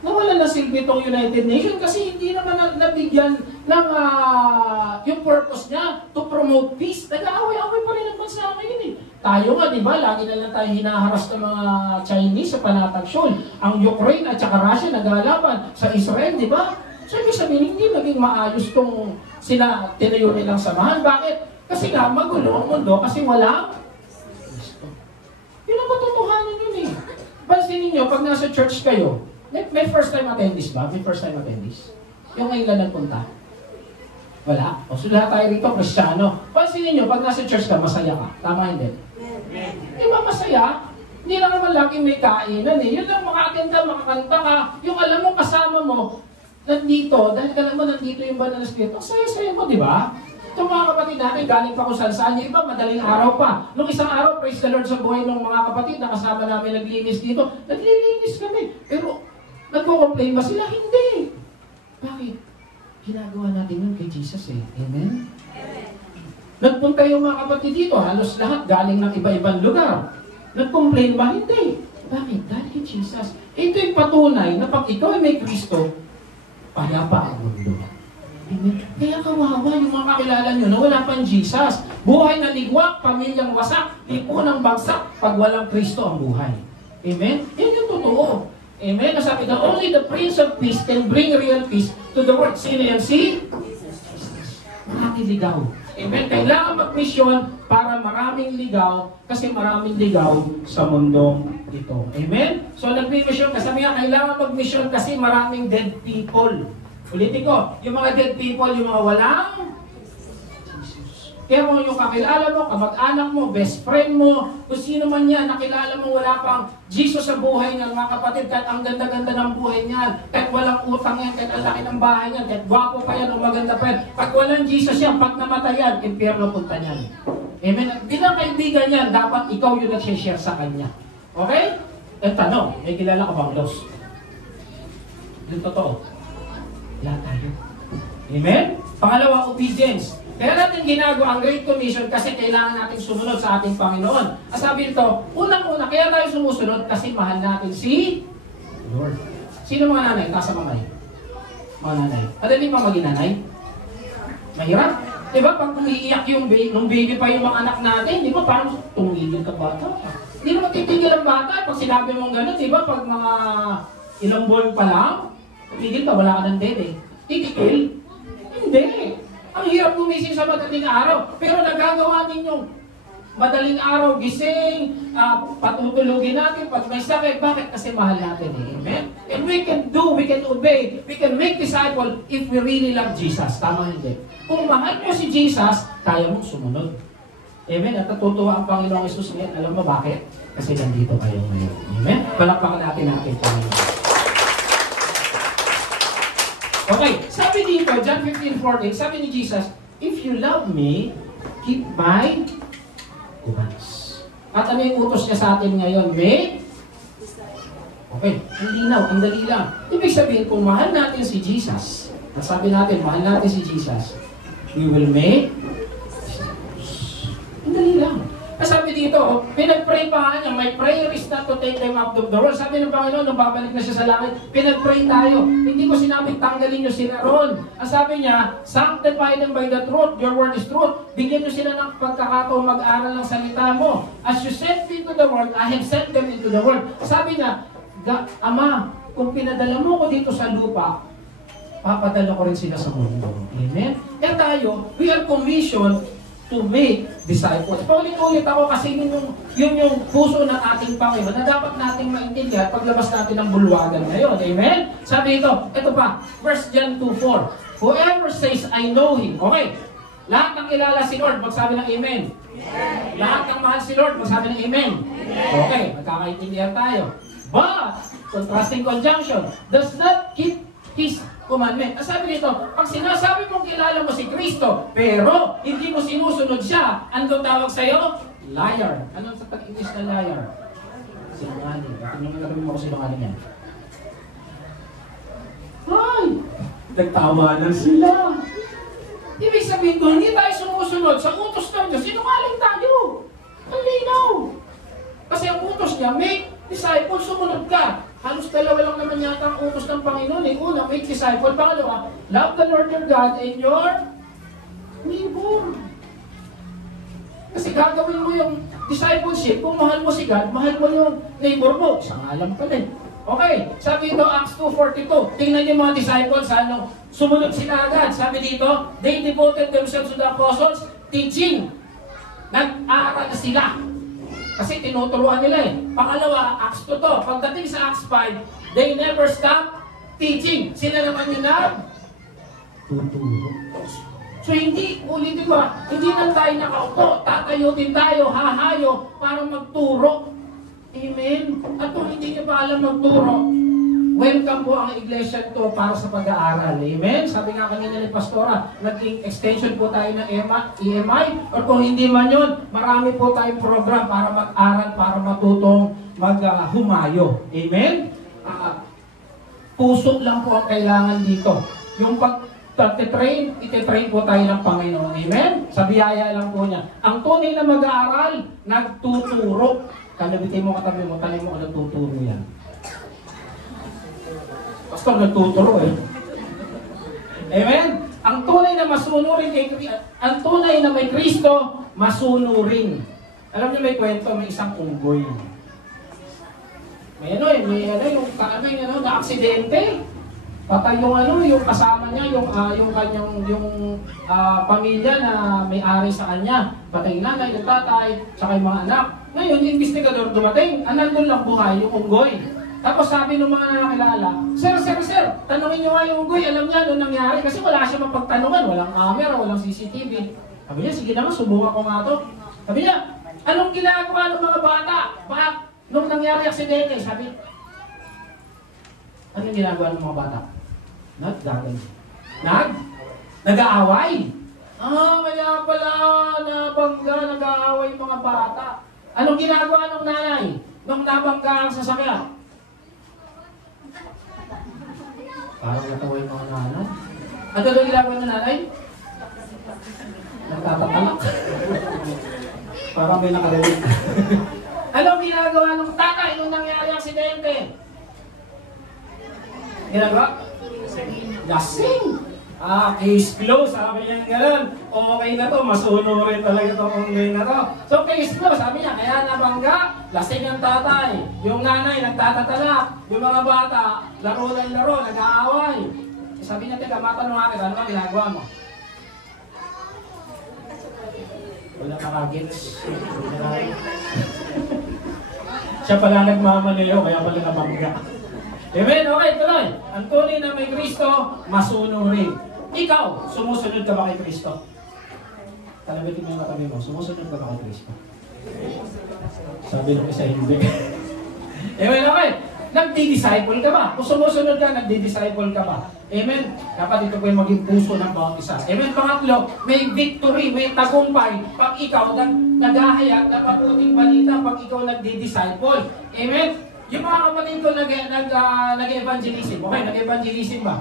nawala na silbi itong United Nations kasi hindi naman nabigyan ng yung purpose niya to promote peace. Nag-aaway-aaway pa rin ang bansa ngayon eh. Tayo nga, di ba, lagi na lang tayo hinaharas ng mga Chinese sa Panatag Shoal. Ang Ukraine at saka Russia naglalaban sa Israel, di ba? So, ibig sabihin, hindi maging maayos itong tinayo nilang samahan. Bakit? Kasi nga, magulo ang mundo kasi walang Kristo. Yun ang katotohanan yun eh. Pansinin niyo, pag nasa church kayo, may first time attendees ba? May first time attendees? Yung ngayon lang nagpunta? Wala? O so lahat tayo rito, Kristiyano. Pansinin niyo, pag nasa church ka, masaya ka. Tama hindi? Di ba masaya? Hindi lang naman laging may kainan eh. Yun lang makakanta, makakanta ka. Yung alam mo, kasama mo, nandito, dahil alam mo, nandito yung banal na Espiritu. Ang saya-saya mo, di ba? Itong mga kapatid natin, galing pa kung saan yung iba, madaling araw pa. Nung isang araw, praise the Lord sa buhay ng mga kapatid, nakasama namin naglinis dito. Naglilinis kami. Pero, nagko-complain ba sila? Hindi. Bakit? Ginagawa natin yun kay Jesus eh. Amen? Nagpunta yung mga kapatid dito, halos lahat galing ng iba-ibang lugar. Nag-complain ba? Hindi. Bakit? Dahil kay Jesus. Ito yung patunay na pag ikaw ay may Kristo, payapa ang mundo. Amen. Kaya kawawa yung mga kakilala nyo na wala pang Jesus. Buhay na ligwak, pamilyang wasak, lipunang bagsak, pag walang Kristo ang buhay. Amen? Yan yung totoo. Amen? Nasabi na, only the Prince of Peace can bring real peace to the world. Sino yan? Si? Jesus. Makakiligaw. Amen? Kailangan mag-mission para maraming ligaw kasi maraming ligaw sa mundong ito. Amen? So nag-mission, sabi nga, kailangan mag-mission kasi maraming dead people. Ulitin ko, yung mga dead people, yung mga walang kaya mo yung kakilala mo, kamag-anak mo, best friend mo, kung sino man yan, nakilala mo wala pang Jesus sa buhay niya, mga kapatid, kahit ang ganda-ganda ng buhay niya, kahit walang utang yan, kahit ang laki ng bahay niya, kahit gwapo pa yan o maganda pa yan, pag walang Jesus yan, pag namatay yan, impyerno punta niyan. Amen? At bilang kaibigan yan, dapat ikaw yung nag-share sa kanya. Okay? At tanong, may kilala ka bang lost? Yung totoo. Wala tayo. Amen? Pangalawa, obedience. Kaya natin ginagawa ang Great Commission kasi kailangan natin sumunod sa ating Panginoon. Ang sabi nito, unang-una, kaya tayo sumusunod kasi mahal natin si Lord. Sino mga nanay? Taas ang mamay. Mga nanay. Madali pa maging nanay? Mahirap? Diba pag umiiyak yung nung baby pa yung mga anak natin, di ba parang tumigil ka bata? Hindi naman titigil ang bata pag sinabi mong gano'n, di ba pag mga ilang buwan pa lang, tumigil ka, wala ka ng dede. Titigil? Hindi. Ang hirap gumising sa madaling araw. Pero nagagawa ninyong madaling araw, gising, patutulugin natin pag may sakit. Bakit? Kasi mahal natin eh. Amen? And we can obey, we can make disciple if we really love Jesus. Tama hindi? Kung mahal mo si Jesus, kaya mong sumunod. Amen? At natutuwa ang Panginoong Yesus ngayon. Alam mo bakit? Kasi nandito kayo ngayon. Amen? Palakpakan natin natin Panginoon. Okay, sabi dito, John 15:14, sabi ni Jesus, if you love me, keep my commands. At ano yung utos niya sa atin ngayon? May? Okay, ang linaw, ang dali lang. Ibig sabihin, kung mahal natin si Jesus, at sabi natin, mahal natin si Jesus, we will make disciples. Ang dali lang. Sabi dito, pinag-pray pa niya, my prayer is not to take them out of the world. Sabi ng Panginoon, nung babalik na siya sa langit, pinag-pray tayo. Hindi ko sinabing tanggalin nyo sila ron. Ang sabi niya, sanctify them by the truth, your word is truth. Bigyan nyo sila ng pagkakataon mag-aral ng salita mo. As you sent me into the world, I have sent them into the world. Sabi niya, Ama, kung pinadala mo ko dito sa lupa, papadala ko rin sila sa mundo. Amen? Kaya tayo, we are commissioned to make disciples. Paulit-ulit ako kasi yun yung puso ng ating Panginoon na dapat nating maintindihan paglabas natin ng bulwagan ngayon. Amen? Sabi ito pa, 1 John 2:4. Whoever says, I know Him. Okay. Lahat ng kilala si Lord, magsabi ng Amen. Amen. Lahat ng mahal si Lord, magsabi ng Amen. Amen. Okay, magkakaintindihan tayo. But, contrasting conjunction, does not keep His commandment. Ang sabi nito, pag sinasabi mong kilala mo si Kristo, pero hindi mo sinusunod siya, ano tawag sa'yo? Liar. Ano sa pag-English na liar? Sinungaling. Bakit nyo nagawin mo ako sinungaling yan? Ay! Nagtawanan sila. Ibig sabihin ko, hindi tayo sumusunod sa utos ng Diyos, sinungaling tayo. Ang linaw. Kasi ang utos niya, make disciples, sumunod ka. Halos dalawa lang naman yata ang utos ng Panginoon. Una, make disciple. Pangalawa, love the Lord your God and your neighbor. Kasi gagawin mo yung discipleship, kung mahal mo si God, mahal mo yung neighbor mo. Isang alam ka din. Okay, sabi dito, Acts 2:42. Tingnan niyo mga disciples, sumunod sila agad. Sabi dito, they devoted themselves to the apostles, teaching. Nag-aaral sila. Kasi tinuturuan nila eh. Pangalawa, Acts 2 to. Pagdating sa Acts 5, they never stop teaching. Sila naman yung tuturo. So hindi, ulitin ko, hindi lang tayo nakaupo, tatayo din tayo, hahayo, para magturo. Amen? At kung hindi nyo pa alam magturo, welcome po ang iglesia to para sa pag-aaral. Amen? Sabi nga kanina ni Pastora, naging extension po tayo ng EMI. Or kung hindi man yun, marami po tayong program para mag-aral, para matutong mag-humayo. Amen? Puso lang po ang kailangan dito. Yung pag-train, ititrain po tayo ng Panginoon. Amen? Sa biyaya lang po niya. Ang tunay na mag-aaral, nagtuturo. Kalabitin mo katabi mo, talim mo kung nagtuturo yan. Pastor, nagtuturo eh. Amen? Ang tunay na masunurin ang tunay na may Kristo, masunurin. Alam niyo may kwento, may isang unggoy. May yung na-aksidente. Patay yung yung kasama niya, yung kanyang pamilya na may-ari sa kanya. Patay yung nanay, yung tatay, saka yung mga anak. Ngayon, yung investigador dumating, nandun lang buhay yung unggoy. Tapos sabi ng mga nakakilala, Sir, tanungin niyo nga yung unggoy, alam niya doon nangyari kasi wala siya mapagtanungan, walang camera, walang CCTV. Sabi niya, sige naman, subukan ko nga to. Sabi niya, anong ginagawa ng mga bata? Bakit nung nangyari aksidente? Sabi, anong ginagawa ng mga bata? Nag-aaway. Kaya pala, nabangga, nag-aaway yung mga bata. Anong ginagawa ng nanay nung nabangga ang sasakyan? Parang natawa yung mga nanay. Ano daw ginagawa ng nanay? Nagtatatalak. Parang may nakarinig. Anong ginagawa ng tatay nung nangyari ang aksidente? Ginagawa? Lasing. Case closed. Sabi niya gano'n. Okay na to, masunurin talaga itong unggoy na to. So case closed, sabi niya, kaya nabangga, lasing ang tatay. Yung nanay, nagtatatalak. Yung mga bata, laro ng laro, nag-aaway. Sabi niya, teka, matanong akin, ano ba ginagawa mo? Wala makagets. Siya pala nagmamanilaw, kaya pala nabangga. Amen? Okay, tuloy. Ang tunay na may Kristo, masunurin. Ikaw, sumusunod ka ba kay Kristo? Talabitin mo yung katabi mo, sumusunod ka ba kay Kristo? Sabi nung isa, hindi. Amen, okay. Nagdi-disciple ka ba? Kung sumusunod ka, nagdi-disciple ka ba? Amen? Dapat ito po yung maging puso ng bawat isa. Amen? Pangatlo, may victory, may tagumpay pag ikaw naghahayag na mabuting balita pag ikaw nagdi-disciple. Amen? Yung mga kapatid ko nag-evangelism. Okay, nag-evangelism ba?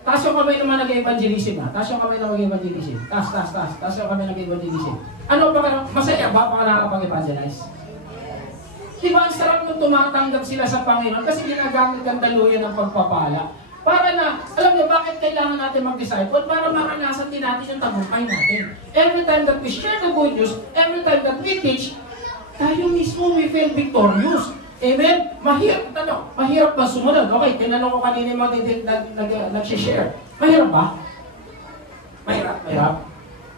Taas yung kamay naman nag-evangelism ba? Taas yung kamay naman nag-evangelism. Taas. Taas yung kamay nag-evangelism. Ano ba? Masaya ba pag nakakapag-evangelize? Diba ang sarap nung tumatanggap sila sa Panginoon kasi ginagamit ang daluyan ng pagpapala. Para na, alam niyo bakit kailangan natin mag-disciple? Para maranasan din natin yung tagumpay natin. Every time that we share the good news, every time that we teach, tayo mismo we feel victorious. Amen? Mahirap ba sumunod? Okay, tinanong ko kanina yung mga nag-share. Mahirap ba?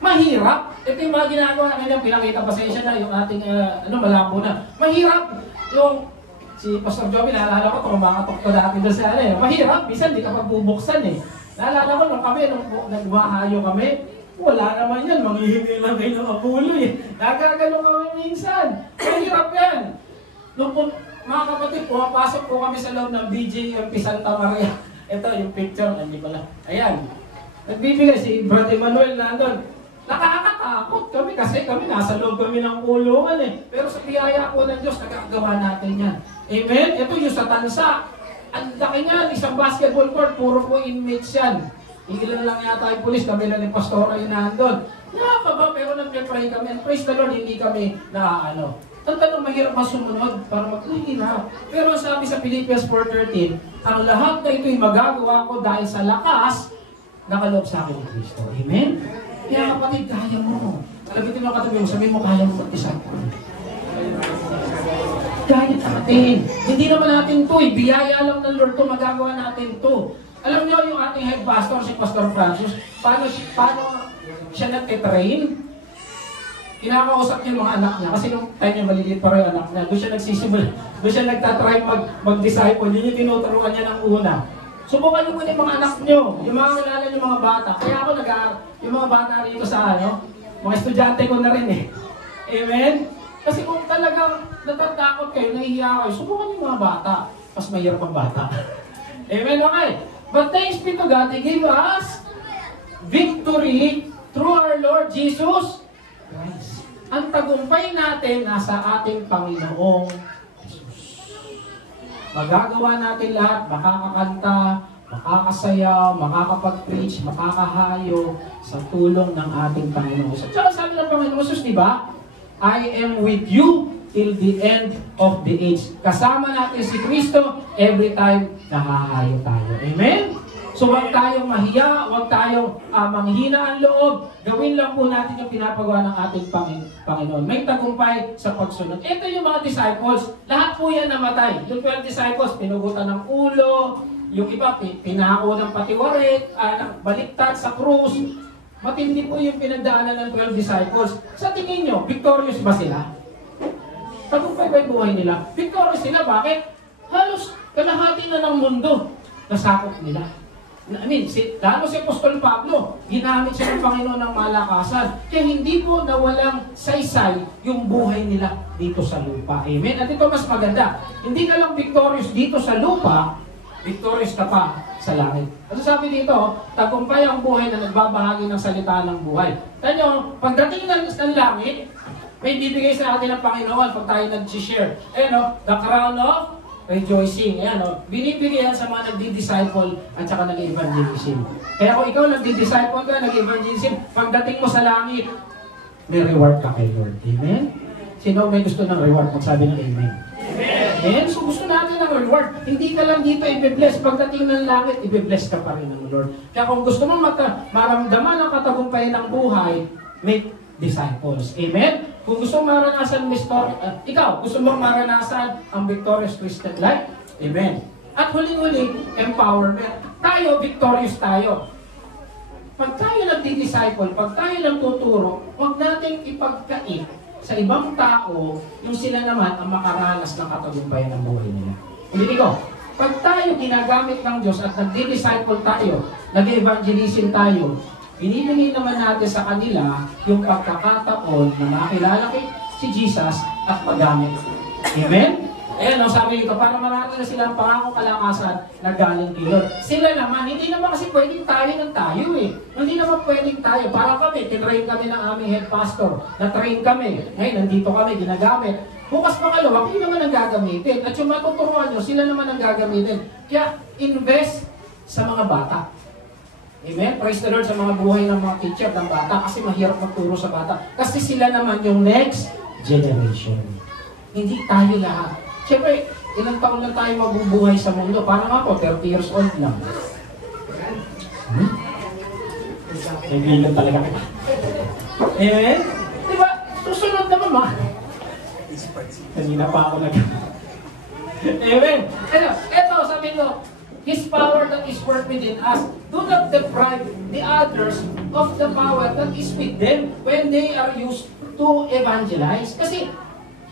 Mahirap. Ito yung mga ginagawa na kanyang pinakita, pasensya na, yung ating malabo na. Mahirap. Yung si Pastor Joby, naalala ko, tumakatok ko dati doon sa mahirap, minsan di ka pagbubuksan eh. Naalala ko nung nagwahayo kami, wala naman yan, manghihingi lang kayo ng abulo eh. Nagagalo kami minsan. Mahirap yan. Nung mga kapatid, pumapasok po kami sa loob ng BJMP Santa Maria. Ito yung picture, hindi pala. Ayan. Nagbibigay si Brad Emmanuel nandun. Nakakatakot kami kasi kami nasa loob kami ng kulungan eh. Pero sa biyaya po ng Diyos, nagagawa natin yan. Amen? Ito yung sa tansa. Ang laki niyan, isang basketball court, puro po inmates yan. Ilan lang yata yung pulis, kami lang yung pastora yung nandun. Nakakaba, pero nag-pray kami. And praise the Lord, hindi kami Ang tanong, mahirap ba sumunod para mag-hirap? Pero sabi sa Philippians 4:13, ang lahat na ito'y magagawa ko dahil sa lakas nakaloob sa akin ni Kristo. Amen? Kaya kapatid, kaya mo. Alabitin mo katabi mo, sabihin mo, kaya mo mag-isa. Kaya natin. Hindi naman natin to eh. Biyaya lang ng Lord to, magagawa natin to. Alam niyo yung ating head pastor, si Pastor Francis, paano siya nag-train? Kinakausap niya yung mga anak niya kasi nung time niya maliliit pa rin yung anak niya. Doon siya nagsisimula. Doon siya nagtatry mag-disciple. Yun yung tinuturuan niya ng una. Subukan niyo muna yung mga anak niyo. Yung mga kilala niyo mga bata. Kaya ako yung mga bata rito sa mga estudyante ko na rin eh. Amen? Kasi kung talagang natatakot kayo, nahihiya kayo, subukan niyo yung mga bata. Mas mahirap ang bata. Amen? Okay. But thanks be to God, He gave us victory through our Lord Jesus Christ. Ang tagumpay natin nasa ating Panginoong Jesus. Magagawa natin lahat, makakakanta, makakasayaw, makakapag-preach, makakahayo sa tulong ng ating Panginoong Jesus. Tsaka sabi ng Panginoong Jesus, di ba? I am with you till the end of the age. Kasama natin si Kristo every time nahahayo tayo. Amen? So huwag tayong mahiya, huwag tayong manghina ang loob. Gawin lang po natin yung pinapagawa ng ating Panginoon. May tagumpay sa pagsunod. Ito yung mga disciples, lahat po yan namatay. Yung 12 disciples, pinugutan ng ulo, Yung iba, pinako ng patiwarik, baliktad sa krus. Matindi po yung pinagdaanan ng 12 disciples. Sa tingin nyo, victorious ba sila? Tagumpay ba yung buhay nila? Victorious sila, bakit? Halos kalahati na ng mundo nasakop nila. I mean, lalo si Apostol Pablo, ginamit siya ng Panginoon ng malakasan. Kaya hindi po nawalang saysay yung buhay nila dito sa lupa. Amen? At ito mas maganda. Hindi ka lang victorious dito sa lupa, victorious ka pa sa langit. Ano sabi dito? Tagumpay ang buhay na nagbabahagi ng salita ng buhay. Tanyo, pagdating ng langit, may bibigay sa atin ng Panginoon pag tayo nag-share. The crown of rejoicing. Binibigay yan sa mga nagdi-disciple at saka nag-evangelism. Kaya kung ikaw nagdi-disciple ka, nag-evangelism, pagdating mo sa langit, may reward ka kay Lord. Amen? Sino may gusto ng reward? Magsabi ng amen. Amen? So gusto natin ng reward. Hindi ka lang dito i-bless. Pagdating ng langit, i-bless ka pa rin ng Lord. Kaya kung gusto mong maramdaman ang katagumpayan ng buhay, make disciples. Amen? Kung gusto mong maranasan ikaw, gusto mong maranasan ang victorious Christian life? Amen. At huling-huli, empowerment. Tayo, victorious tayo. Pag tayo nagdi-disciple, pag tayo nagtuturo, huwag nating ipagkait sa ibang tao yung sila naman ang makaranas ng katagumpayan ng buhay nila. Hindi ko. Pag tayo ginagamit ng Diyos at nagdi-disciple tayo, nag-evangelism tayo, binibigay naman natin sa kanila yung pagkakataon na makilala si Jesus at magamit. Amen? Ayan, sabi dito, para marami na sila ang pangako kalakasan na galing kay Lord. Sila naman, hindi naman kasi pwedeng tayo ng tayo eh. Hindi naman pwedeng tayo. Para kami, tinrain kami ng aming head pastor. Na-train kami. Ngayon, nandito kami, ginagamit. Bukas pangalawa, kayo naman ang gagamitin. At yung matuturuan nyo, sila naman ang gagamitin. Kaya, invest sa mga bata. Amen? Praise the Lord sa mga buhay ng mga teacher ng bata kasi mahirap magturo sa bata. Kasi sila naman yung next generation. Hindi tayo lahat. Siyempre, ilang taon lang tayo mabubuhay sa mundo. Paano nga po? 30 years old lang. Nagbilang talaga. Amen? Diba? Susunod naman ma. Kanina pa ako nag... Amen? Eto, sabi ko, His power that is work within us. Do not deprive the others of the power that is with them when they are used to evangelize. Kasi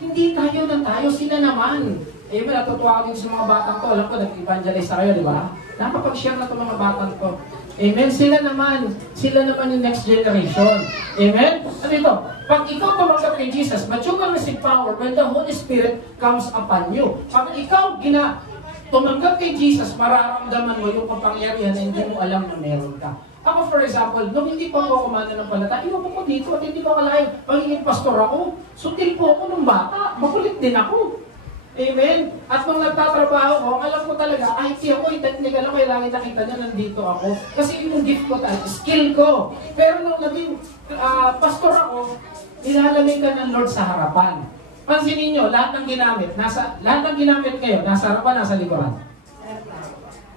hindi tayo na tayo, sila naman. Amen, natutuwa ko din sa mga batang to. Alam ko, nag-evangelize tayo, di ba? Nakapag-share na itong mga batang to. Amen, sila naman yung next generation. Amen? Ano ito? Pag ikaw tumanggap kay Jesus, but you will receive power when the Holy Spirit comes upon you. Pag ikaw tumanggap kay Jesus, mararamdaman mo yung kapangyarihan na hindi mo alam na meron ka. Ako, for example, nung hindi pa ako mananampalataya, iwan ko dito at hindi ko akalain, magiging pastor ako. Sutil po ako nung bata. Makulit din ako. Amen? At nung nagtatrabaho ko, alam ko talaga, IT ako, technical ako, kailangan nakita niya nandito ako. Kasi yung gift ko talaga, skill ko. Pero nung naging pastor ako, nilalagay ka ng Lord sa harapan. Pansinin nyo, lahat ng ginamit ngayon, nasa harapan, nasa likuran.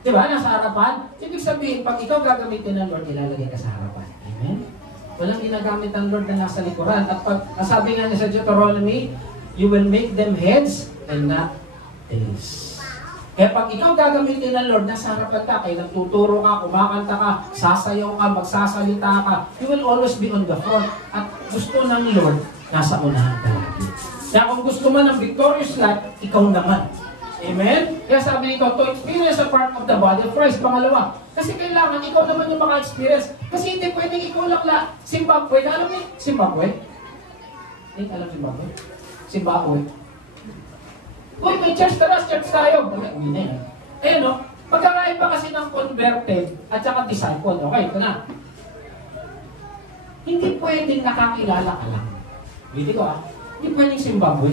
Diba? Nasa harapan. Ibig sabihin, pag ikaw gagamitin ng Lord, ilalagay ka sa harapan. Amen? Walang ginagamit ng Lord na nasa likuran. At pag nasabi nga niya sa Deuteronomy, you will make them heads and not tails. Kaya pag ikaw gagamitin ng Lord, nasa harapan ka, kaya nagtuturo ka, kumakanta ka, sasayaw ka, magsasalita ka, you will always be on the front. At gusto ng Lord, nasa unahan ka lagi. Kaya kung gusto mo ng victorious life, ikaw naman. Amen? Kaya sabi nito, to experience a part of the body of Christ. Pangalawa, kasi kailangan ikaw naman yung maka-experience. Kasi hindi pwedeng ikaw lang Zimbabwe. Alam niyo, Zimbabwe? Hindi, alam Zimbabwe? Zimbabwe. Uy, may church, tara, church tayo. Uwi na yan. Ayan, no? Pagkakaiba kasi ng converted at saka disciple. Okay, ito na. Hindi pwedeng nakakilala ka lang. Hindi ko hindi pwedeng Zimbabwe.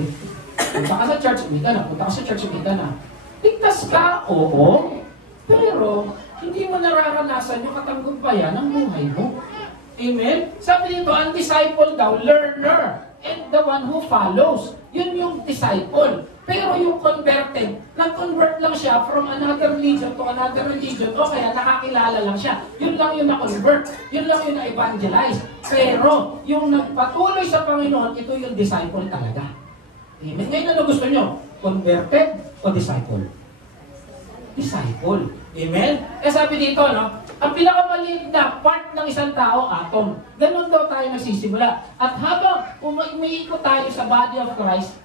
Punta ka sa church, uwi ka na. Punta ka sa church, uwi ka na. Ligtas ka, oo. Pero, hindi mo nararanasan yung katanggumpayan ng buhay mo. Amen? Sabi dito, ang disciple daw, learner. And the one who follows. Yun yung disciple. Pero yung converted, nag-convert lang siya from another religion to another religion o kaya nakakilala lang siya. Yun lang yung na-convert. Yun lang yung na-evangelize. Pero yung nagpatuloy sa Panginoon, ito yung disciple talaga. Amen. Ngayon ano gusto nyo? Converted o disciple? disciple. Amen? Sabi dito, no? Ang pinakamaliit na part ng isang tao, atom. Ganon daw tayo nagsisimula. At habang umiikot tayo sa body of Christ,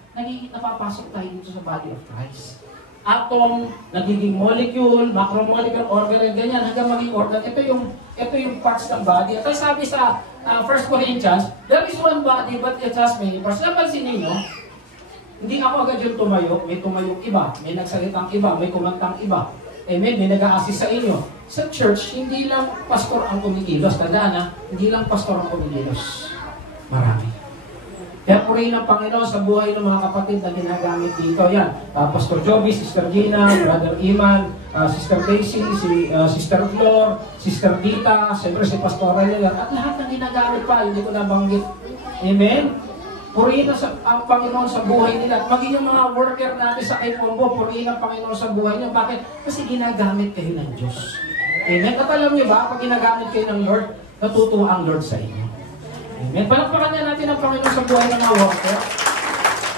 napapasok tayo dito sa body of Christ. Atom, nagiging molecule, macromolecule, organ, ganyan, hanggang maging organ. Ito yung parts ng body. At sabi sa 1 Corinthians, there is one body but it has many parts. Napansin ninyo, hindi ako agad yung tumayo, may tumayong iba, may nagsalitang iba, may kumantang iba. Amen, may nag-a-assist sa inyo. Sa church, hindi lang pastor ang kumikilos. Tandaan na, hindi lang pastor ang kumikilos. Marami. Kaya purihin ng Panginoon sa buhay ng mga kapatid na ginagamit dito. Yan, Pastor Joby, Sister Gina, Brother Iman, Sister Daisy, Sister Flor, Sister Dita, siyempre si Pastor Raylan, at lahat ng ginagamit pa, hindi ko nabanggit. Amen? Purihin ang Panginoon sa buhay nila. At maging yung mga worker natin sa Kaipongo, purihin ang Panginoon sa buhay niyo. Bakit? Kasi ginagamit kayo ng Diyos. Amen? At alam niyo ba, pag ginagamit kayo ng Lord, natutuwa ang Lord sa inyo. Amen? Palakpakan na natin ang Panginoon sa buhay ng mga worker.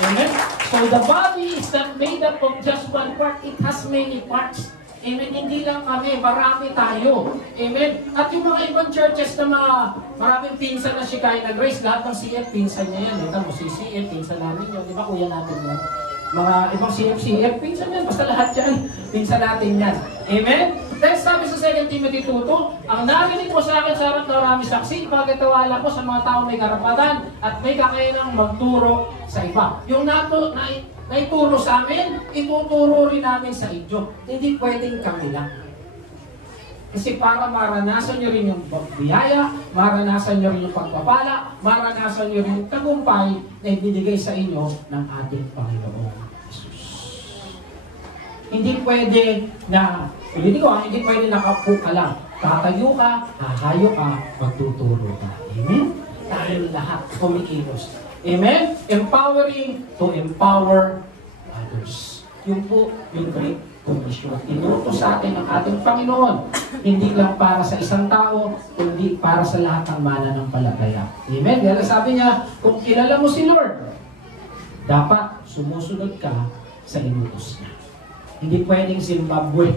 Amen? So the body is not made up of just one part. It has many parts. Amen? Hindi lang kami, marami tayo. Amen? At yung mga ibang churches na maraming pinsan na si Kaina Grace, lahat ng CF, pinsan niya yan. Ito mo, si CF, pinsan namin yun. Di ba kuya natin yan? Mga ibang CF, pinsan yan. Basta lahat yan, pinsan natin yan. Amen? Dahil sabi sa 2 Timothy 2:2, ang narinig mo sa akin sa harap na marami saksi, pagkatiwala ko sa mga taong may karapatan at may kakayanang magturo sa iba. Yung naituro sa amin, ituturo rin namin sa inyo. Hindi pwedeng kami lang. Kasi para maranasan nyo rin yung biyaya, maranasan nyo rin yung pagpapala, maranasan nyo rin yung tagumpay na ibinigay sa inyo ng ating Panginoon Jesus. Hindi pwede na, hindi pwede nakaupo ka lang. Tatayo ka, hahayo ka, magtuturo ka. Amen? Dahil lahat kumikilos. Amen? Empowering to empower others. Yun po yung Great Commission. Inutos sa atin ang ating Panginoon. Hindi lang para sa isang tao, kundi para sa lahat ng mananampalataya. Amen? Dahil sabi niya, kung kilala mo si Lord, dapat sumusunod ka sa inutos niya. Hindi pwedeng Zimbabwe.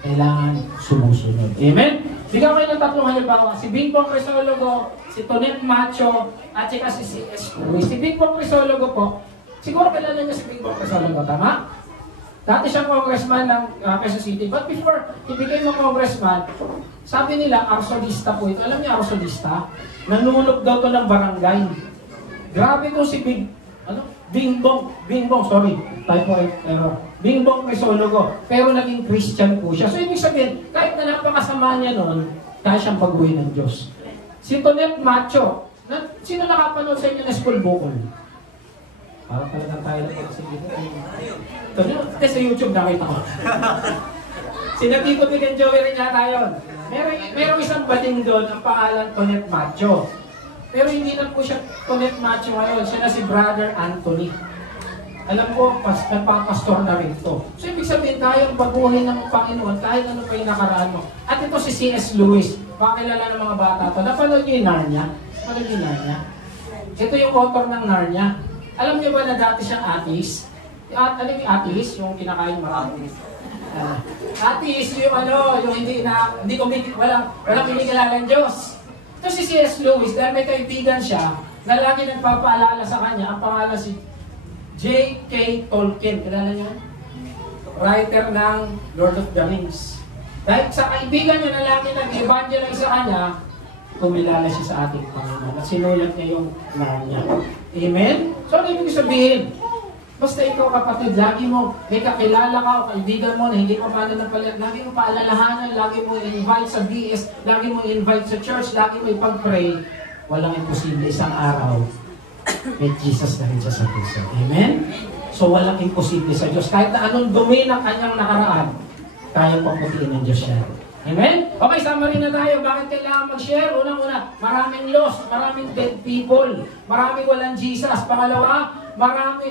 Kailangan sumusunod. Amen? Bigyan kayo ng tatlong halimbawa. Si Bingbong Crisologo, si Tonet Macho, at saka si C.S. Luis. Si Bingbong Crisologo po, siguro kilala niya si Bingbong Crisologo, tama? Dati siyang congressman ng Quezon City. But before he became a congressman, sabi nila, arsolista po ito. Alam niyo arsolista? Nanunulog daw to ng barangay. Grabe to si Bingbong, sorry, typo error. Bingbong Crisologo, pero naging Christian po siya. So ibig sabihin, kahit na napakasama niya noon, kaya siyang pag-uwi ng Diyos. Si Tonet Macho, sino nakapanood sa inyo na school bukol? Parang talagang tayo na pag sige. Tonet, sa YouTube nakita ko. Sinatiko din ang Joey rin yata yun. Merong isang bading doon, ang pangalan Tonet Macho. Pero hindi na po siya Tonet Macho ngayon, siya na si Brother Anthony. Alam ko, nagpapastor na rin ito. So, ibig sabihin, tayong baguhin ng Panginoon kahit ano pa yung nakaraan mo. At ito si C.S. Lewis, pakilala ng mga bata ito. Napanood niyo yung Narnia? Napanood niyo yung Narnia? Ito yung author ng Narnia. Alam niyo ba na dati siyang atheist? Alam niyo yung atheist? Yung kinakain marami. Atheist yung yung walang pinigilalang Diyos. Ito si C.S. Lewis, dahil may kaibigan siya, na lagi nagpapaalala sa kanya, ang pangalan si J.K. Tolkien, kilala niyo? Writer ng Lord of the Rings. Dahil sa kaibigan niya na lagi nag-evangelize sa kanya, kumilala siya sa ating Panginoon at sinulat niya yung Narnia. Amen? So, ano ibig sabihin? Basta ikaw kapatid, lagi mo, may kakilala ka o kaibigan mo na hindi ka mananampalat, lagi mo paalalahanan, lagi mo i-invite sa BS, lagi mo i-invite sa church, lagi mo ipag-pray, walang imposible isang araw. May Jesus na rin siya sa puso. Amen? So, walang imposible sa Diyos. Kahit na anong dumi ng kanyang nakaraan, kaya paputiin ng Diyos siya. Amen? Okay, summary na tayo. Bakit kailangan mag-share? Unang-una, maraming lost, maraming dead people, maraming walang Jesus. Pangalawa,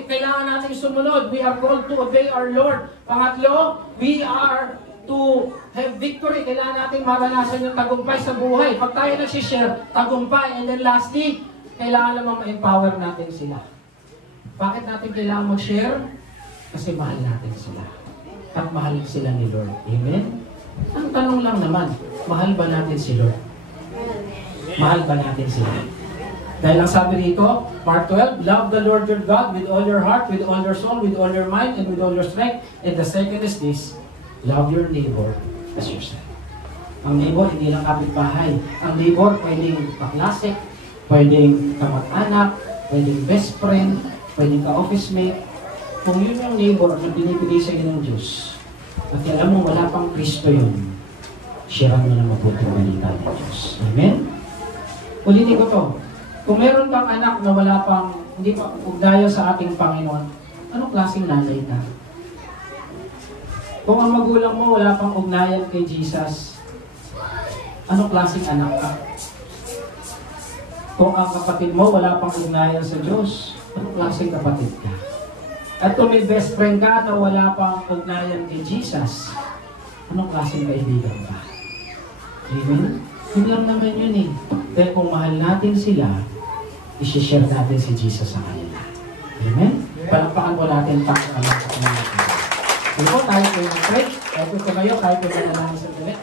kailangan natin sumunod. We are called to obey our Lord. Pangatlo, we are to have victory. Kailangan natin maranasan yung tagumpay sa buhay. Pag tayo nag-share, tagumpay. And then lastly, kailangan naman ma-empower natin sila. Bakit natin kailangan mag-share? Kasi mahal natin sila. at mahal sila ni Lord. Amen? Ang tanong lang naman, mahal ba natin si Lord? Mahal ba natin si Lord? Dahil ang sabi rito, Mark 12, love the Lord your God with all your heart, with all your soul, with all your mind, and with all your strength. And the second is this, love your neighbor as yourself. Ang neighbor, hindi lang kapitbahay. Ang neighbor, pwedeng kaklase, pwedeng kamag-anak, pwedeng best friend, pwedeng ka-office mate. Kung yun yung neighbor na pinipili sa ng Diyos, at alam mo wala pang Kristo yun, sharean mo na mabuting balita ng Diyos. Amen? Ulitin ko to. Kung meron kang anak na wala pang, hindi pa ugnayan sa ating Panginoon, anong klaseng nanay ka? Kung ang magulang mo wala pang ugnayan kay Jesus, anong klaseng anak ka? Kung ang kapatid mo wala pang ugnayan sa Diyos, anong klaseng kapatid ka? At kung may best friend ka na wala pang ugnayan kay Jesus, anong klaseng kaibigan ka? Amen? Yun lang naman yun eh. Dahil kung mahal natin sila, i-share natin si Jesus sa kanila. Amen? Palakpakan po natin para sa mga kapatid natin. Ito, tayo po yung pray. Tayo po kayo, tayo po yung nalangin sa galit.